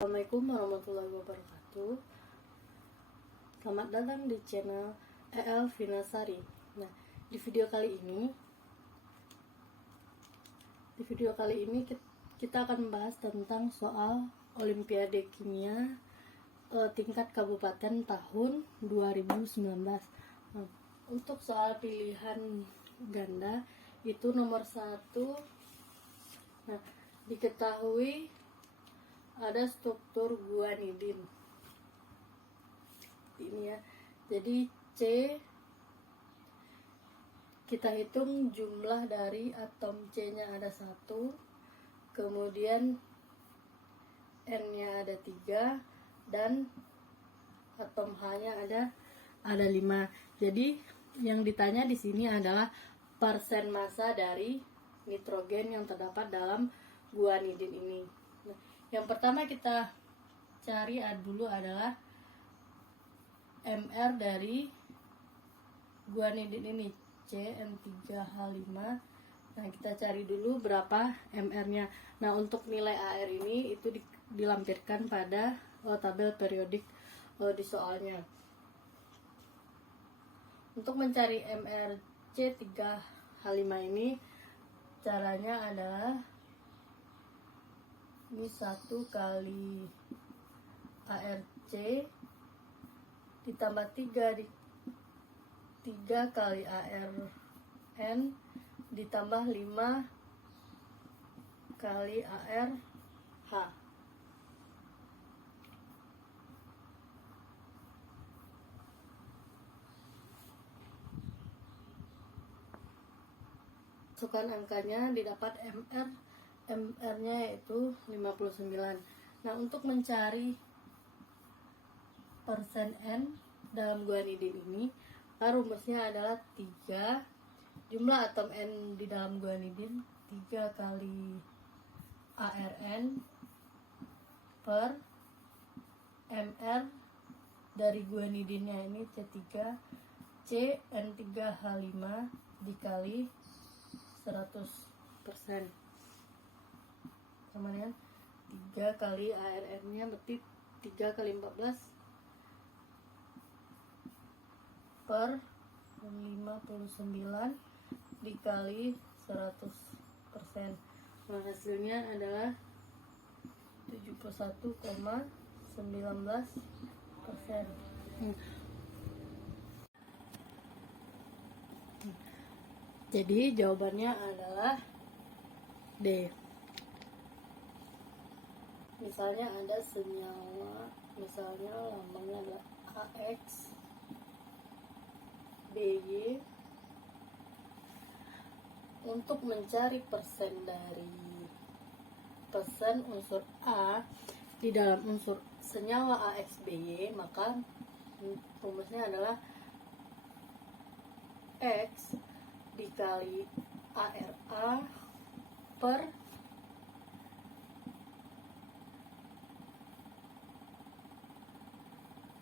Assalamualaikum warahmatullahi wabarakatuh. Selamat datang di channel EL Vinasari. Nah, di video kali ini kita akan membahas tentang soal Olimpiade Kimia tingkat kabupaten tahun 2019. Nah, untuk soal pilihan ganda itu nomor 1. Nah, diketahui ada struktur guanidin ini ya. Jadi C, kita hitung jumlah dari atom C nya ada 1, kemudian N nya ada 3, dan atom H nya ada 5. Jadi yang ditanya di sini adalah persen massa dari nitrogen yang terdapat dalam guanidin ini. Yang pertama kita cari dulu adalah MR dari guanidin ini, CN3H5. Nah, kita cari dulu berapa MR-nya. Nah, untuk nilai AR ini itu dilampirkan pada tabel periodik di soalnya. Untuk mencari MR C3H5 ini caranya adalah ini 1 kali ARC ditambah 3 kali ARN ditambah 5 kali ARH. Masukkan angkanya, didapat MR-nya yaitu 59. Nah, untuk mencari persen N dalam guanidin ini, rumusnya adalah 3 jumlah atom N di dalam guanidin 3 kali ARN per MR dari guanidinnya ini C3 CN3H5 dikali 100%. Sama dengan 3 kali ARN nya berarti 3 kali 14 per 59 dikali 100%. Nah, hasilnya adalah 71,19%. Jadi jawabannya adalah D. Misalnya ada senyawa, misalnya lambangnya adalah AX, BY. Untuk mencari persen dari persen unsur A di dalam unsur senyawa AXBY, maka rumusnya adalah X dikali ARA per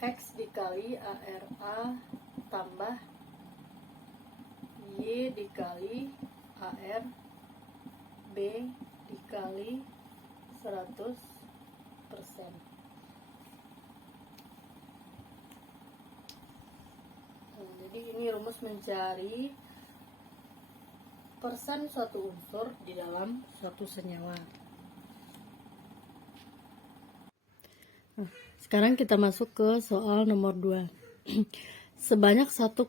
X dikali ARA tambah Y dikali ARB dikali 100%. Nah, jadi ini rumus mencari persen suatu unsur di dalam suatu senyawa. Sekarang kita masuk ke soal nomor 2. Sebanyak 1,5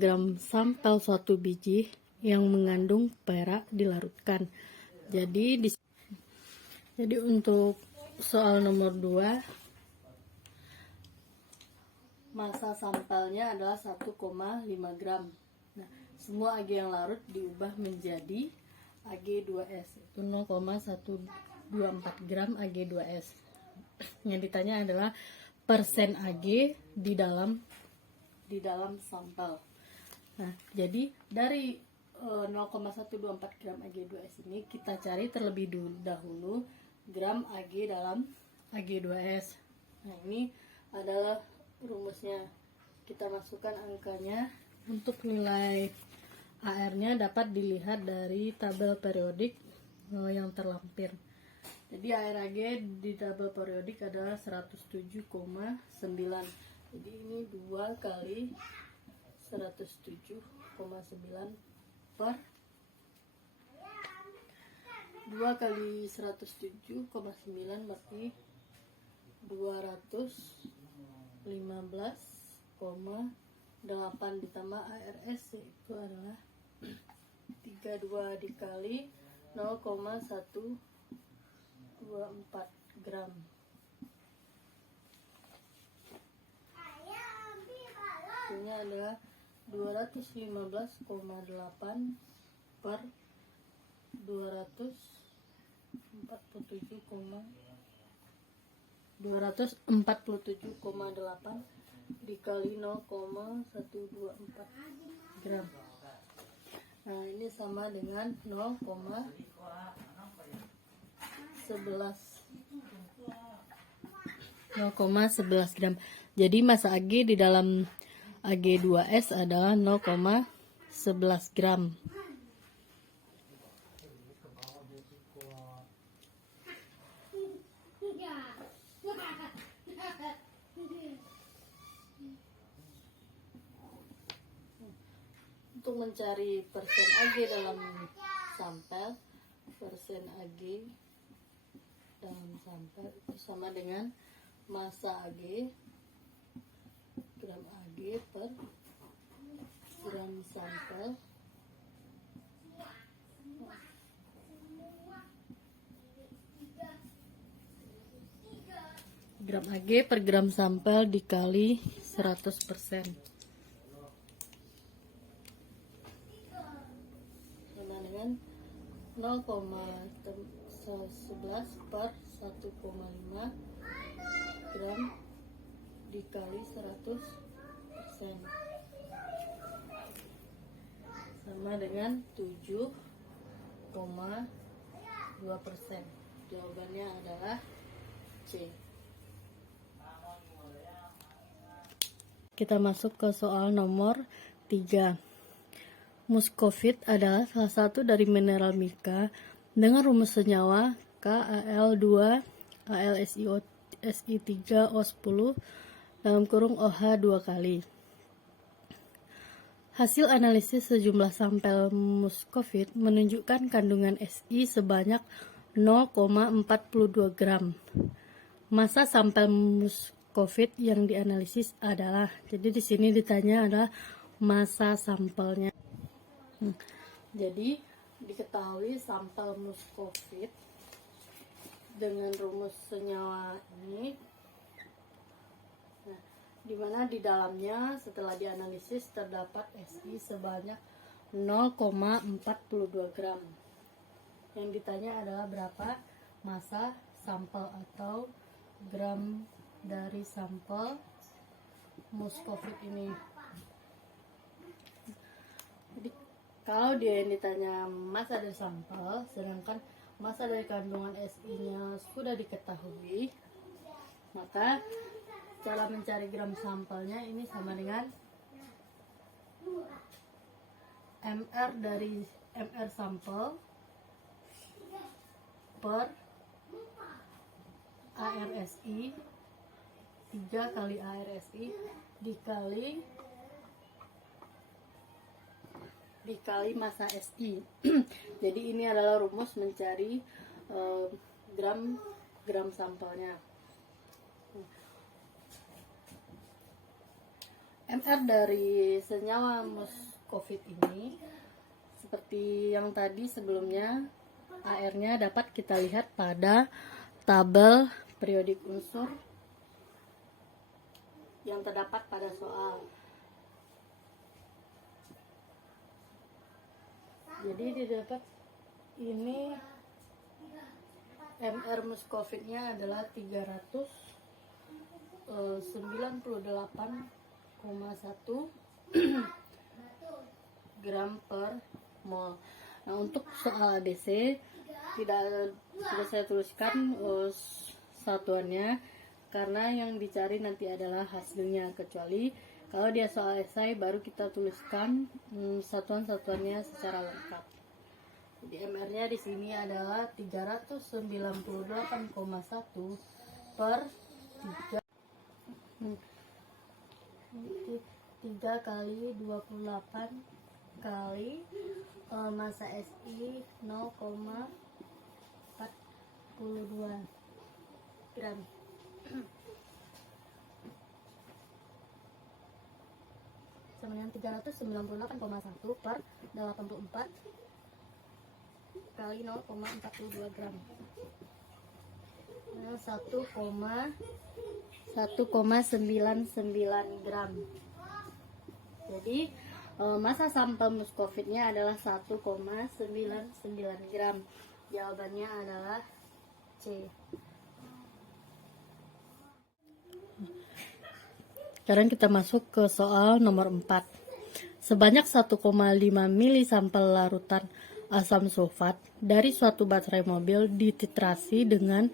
gram sampel suatu biji yang mengandung perak dilarutkan. Jadi untuk soal nomor 2, massa sampelnya adalah 1,5 gram. Nah, semua Ag yang larut diubah menjadi Ag2S, itu 0,124 gram Ag2S. Yang ditanya adalah persen Ag di dalam sampel. Nah, jadi dari 0,124 gram Ag2S ini kita cari terlebih dahulu gram Ag dalam Ag2S. Nah, ini adalah rumusnya. Kita masukkan angkanya. Untuk nilai AR-nya dapat dilihat dari tabel periodik yang terlampir. Jadi ARAG di tabel periodik adalah 107,9. Jadi ini 2 kali 107,9 per 2 kali 107,9 berarti 215,8 ditambah ARS, yaitu adalah 32 dikali 0,124 gram. Ini adalah 215,8 per 247,8 dikali 0,124 gram. Nah, ini sama dengan 0,11 gram. Jadi massa Ag di dalam Ag2S adalah 0,11 gram. Untuk mencari persen Ag dalam sampel, persen Ag dalam sampel itu sama dengan massa Ag, gram Ag per gram sampel gram Ag per gram sampel dikali 100%. Sama dengan 0,11 per 1,5 gram dikali 100%. Sama dengan 7,2%. Jawabannya adalah C. Kita masuk ke soal nomor 3. Muskovit adalah salah satu dari mineral mica dengan rumus senyawa KAl2 AlSi3O10 dalam kurung OH 2 kali. Hasil analisis sejumlah sampel muskovit menunjukkan kandungan Si sebanyak 0,42 gram. Massa sampel muskovit yang dianalisis adalah, jadi di sini ditanya adalah massa sampelnya. Jadi diketahui sampel muskovit dengan rumus senyawa ini, nah, dimana di dalamnya setelah dianalisis terdapat Si sebanyak 0,42 gram. Yang ditanya adalah berapa massa sampel atau gram dari sampel muskovit ini. Jadi kalau dia yang ditanya massa dari sampel, sedangkan massa dari kandungan Si-nya sudah diketahui, maka cara mencari gram sampelnya ini sama dengan MR dari MR sampel per ARSI 3 kali ARSI dikali massa Si. Jadi ini adalah rumus mencari gram sampelnya. MR dari senyawa muskovit ini seperti yang tadi sebelumnya, AR-nya dapat kita lihat pada tabel periodik unsur yang terdapat pada soal. Jadi didapat ini MR muskovitnya adalah 398,1 gram per mol. Nah, untuk soal ABC tidak saya tuliskan satuannya karena yang dicari nanti adalah hasilnya, kecuali kalau dia soal esai baru kita tuliskan satuan-satuannya secara lengkap. Jadi MR-nya di sini adalah 398,1 per 3 kali 28 kali massa SI 0,42 gram. Sama dengan 398,1 per 84 kali 0,42 gram. Nah, 1,99 gram. Jadi massa sampel muscovite-nya adalah 1,99 gram. Jawabannya adalah C. Sekarang kita masuk ke soal nomor 4. Sebanyak 1,5 mili sampel larutan asam sulfat dari suatu baterai mobil dititrasi dengan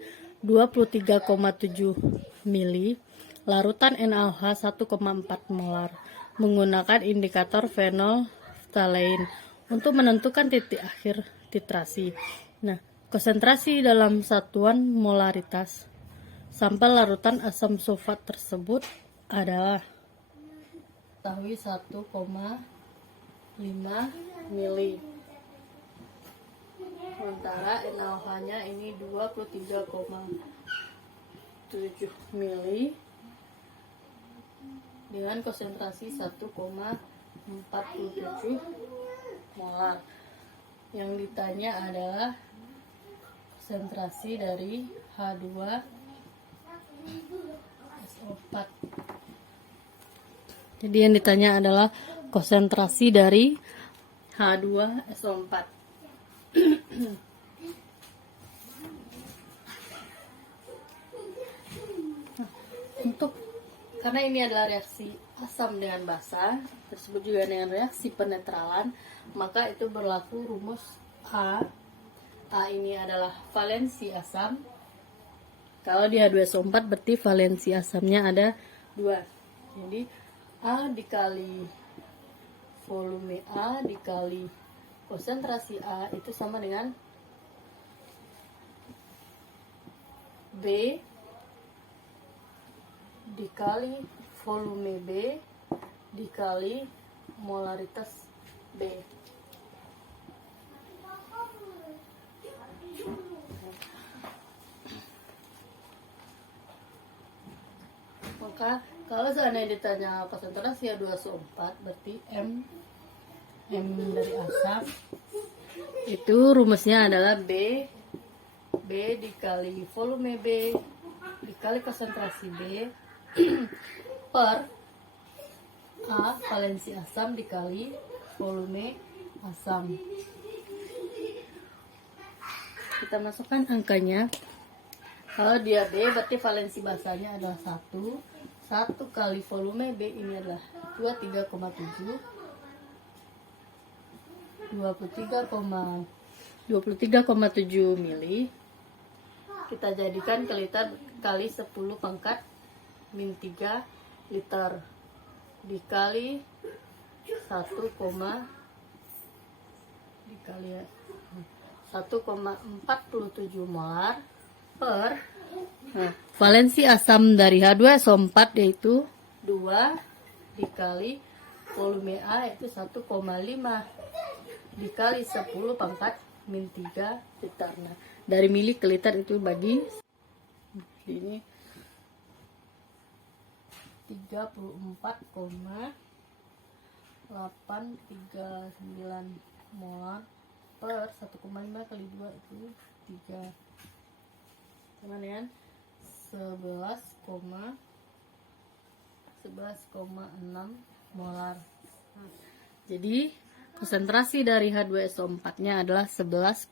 23,7 mili larutan NaOH 1,4 molar menggunakan indikator phenolphthalein untuk menentukan titik akhir titrasi. Nah, konsentrasi dalam satuan molaritas sampel larutan asam sulfat tersebut adalah ketahui 1,5 mili. Sementara NaOH-nya ini 23,7 mili dengan konsentrasi 1,47 molar. Yang ditanya adalah konsentrasi dari H2SO4. Jadi yang ditanya adalah konsentrasi dari H2SO4. Karena ini adalah reaksi asam dengan basa, tersebut juga dengan reaksi penetralan, maka itu berlaku rumus A. A ini adalah valensi asam. Kalau di H2SO4 berarti valensi asamnya ada 2. Jadi A dikali volume A dikali konsentrasi A itu sama dengan B dikali volume B dikali molaritas B. Maka kalau seandainya ditanya konsentrasi H2SO4 berarti M dari asam itu rumusnya adalah B dikali volume B dikali konsentrasi B per A valensi asam dikali volume asam. Kita masukkan angkanya. Kalau dia B berarti valensi basanya adalah 1 kali volume B ini adalah 23,7 mili. Kita jadikan kali 10 pangkat min 3 liter dikali 1,47 molar per valensi asam dari H2SO4 yaitu 2 dikali volume A yaitu 1,5 dikali 10 pangkat min 3 liter. Nah, dari mili ke liter itu bagi ini 34,839 molar per 1,5 kali 2 itu 3 sama dengan 11,6 molar. Nah, jadi konsentrasi dari H2SO4-nya adalah 11,6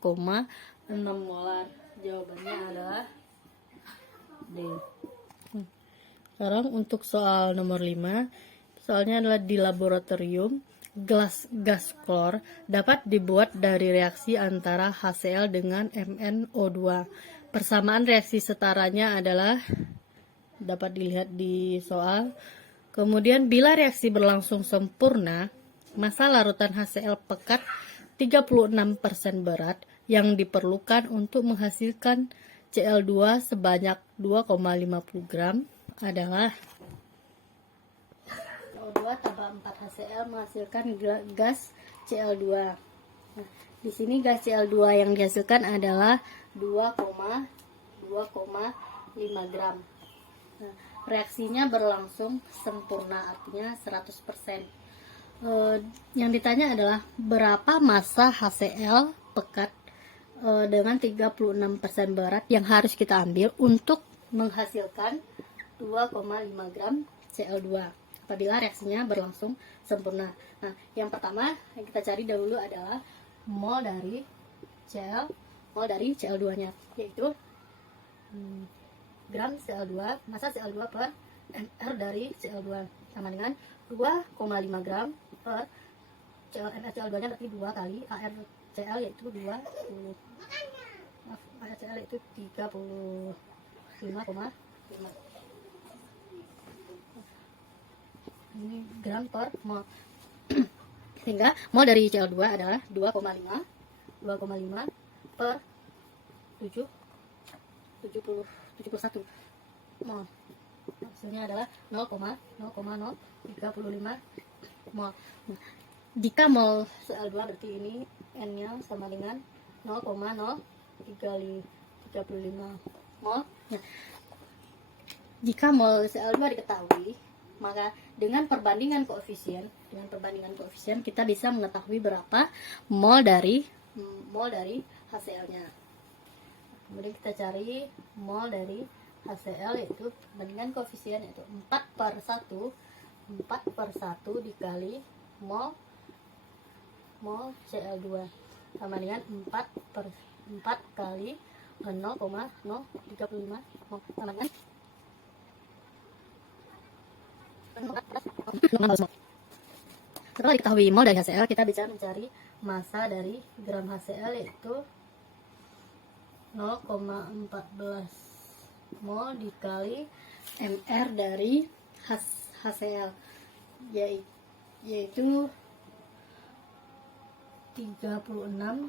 molar. Jawabannya adalah D. Sekarang untuk soal nomor 5. Soalnya adalah di laboratorium gas klor dapat dibuat dari reaksi antara HCl dengan MnO2. Persamaan reaksi setaranya adalah dapat dilihat di soal. Kemudian bila reaksi berlangsung sempurna, massa larutan HCl pekat 36% berat yang diperlukan untuk menghasilkan Cl2 sebanyak 2,50 gram adalah CO2 tambah 4 HCl menghasilkan gas Cl2. Nah, di sini gas Cl2 yang dihasilkan adalah 2,5 gram. Nah, reaksinya berlangsung sempurna, artinya 100%. Yang ditanya adalah berapa massa HCl pekat dengan 36% berat yang harus kita ambil untuk menghasilkan 2,5 gram Cl2 apabila reaksinya berlangsung sempurna. Nah, yang pertama yang kita cari dahulu adalah mol dari Cl2-nya, yaitu gram Cl2, massa Cl2 per mR dari Cl2 sama dengan 2,5 gram per Cl2-nya berarti 2 kali ArCl yaitu 20. Maaf, ArCl itu 35,5. Ini gram per mol. Sehingga mol dari Cl2 adalah 2,5 per 71 mol. Hasilnya adalah 0,035 mol. Nah, jika mol Cl2 berarti ini N-nya sama dengan 0,035 mol. Nah, jika mol Cl2 diketahui, maka dengan perbandingan koefisien kita bisa mengetahui berapa mol dari HCl-nya. Kemudian kita cari mol dari HCl yaitu perbandingan koefisien yaitu 4/1 dikali mol Cl2 sama dengan 4 kali 0,035 mol sama dengan setelah diketahui mol dari HCl, kita bisa mencari massa dari gram HCl yaitu 0,14 mol dikali mR dari HCl yaitu 36,5.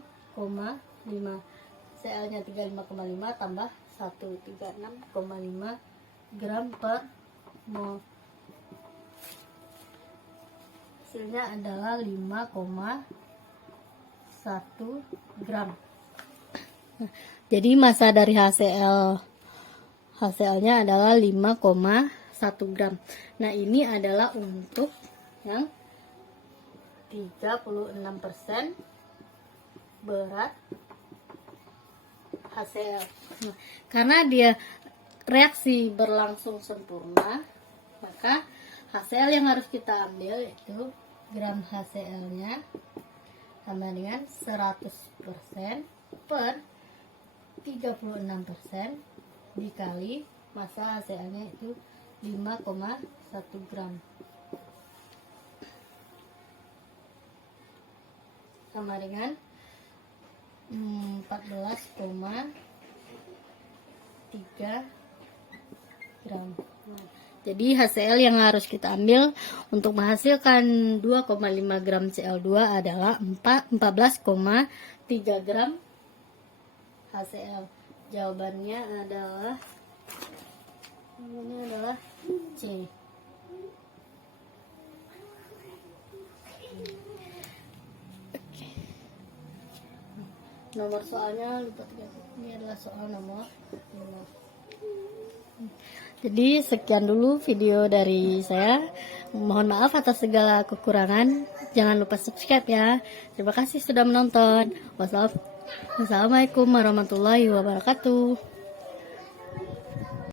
Cl-nya 35,5 tambah 1 36,5 gram per mol. Hasilnya adalah 5,1 gram. Jadi massa dari HCl-nya adalah 5,1 gram. Nah, ini adalah untuk yang 36% berat HCl. Nah, karena dia reaksi berlangsung sempurna, maka HCl yang harus kita ambil yaitu gram HCl-nya sama dengan 100% per 36% dikali massa HCl-nya itu 5,1 gram sama dengan 14,3 gram. Jadi HCl yang harus kita ambil untuk menghasilkan 2,5 gram Cl2 adalah 14,3 gram HCl. Jawabannya adalah C. Nomor soalnya lupa 3. Ini adalah soal nomor 5. Jadi sekian dulu video dari saya. Mohon maaf atas segala kekurangan. Jangan lupa subscribe ya. Terima kasih sudah menonton. Wassalamualaikum warahmatullahi wabarakatuh.